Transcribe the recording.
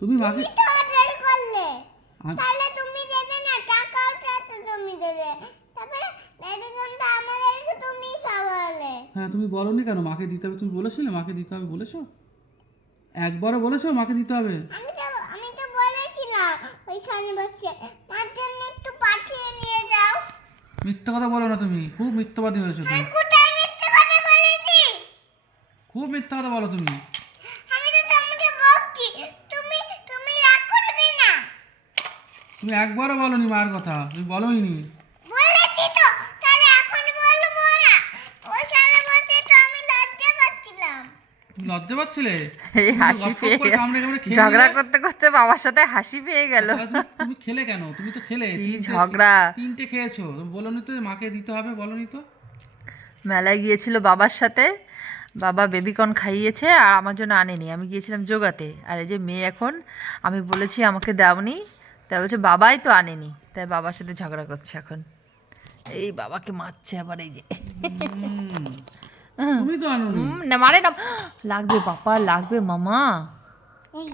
তুমি মাকে তো অর্ডার করলে তাহলে তুমি দেবে না, টাকাটা তো তুমি দেবে। তারপরে বেবিকনটা আমাদেরকে তুমি খাওয়ালে। হ্যাঁ তুমি বলনি কেন মাকে দিতে হবে? তুমি বলেছিলে মাকে দিতে হবে, বলেছো? একবারও বলেছো মাকে দিতে হবে? আমি তো বলেছিলাম ওইখানে বসে মার জন্য একটু পাঠিয়ে নিয়ে যাও। মিথ্যা কথা বলো না, তুমি খুব মিথ্যাবাদী হয়েছো তুমি। কোথায় মিথ্যে কথা বলেছি? খুব মিথ্যা কথা বলো তুমি। আমি তো তোমাকে বকছি, তুমি তুমি রাগ করবে না। তুমি একবারও বলনি মার কথা, তুমি বলোই নি। বলেছি তো, তাহলে এখন বলবো না? ওইখানে বসে তো আমি লজ্জা পাচ্ছিলাম। তুমি লজ্জা পাচ্ছিলে? এই তুমি তো হাসি গপ গপ পেয়ে করে কামড়ে কামড়ে খেয়ে ঝগড়া নিলে। করতে করতে বাবার সাথে হাসি পেয়ে গেল। তাহলে তুমি খেলে কেন? তুমি তো খেলে কি ঝগড়া। তিনটে খেয়েছো, তুমি বলোনি তো যে মাকে দিতে হবে, বলোনি তো। মেলায় গিয়েছিল বাবার সাথে, বাবা বেবিকর্ন খাইয়েছে আর আমার জন্য আনেনি, আমি গিয়েছিলাম জোগাতে। আর এই যে মেয়ে এখন, আমি বলেছি আমাকে দাওনি, তাই বলছে বাবাই তো আনেনি, তাই বাবার সাথে ঝগড়া করছে এখন। এই বাবাকে মারছে আবার, এই যে তুমি তো আনোনি। না মারে না, লাগবে বাবা লাগবে মামা। এই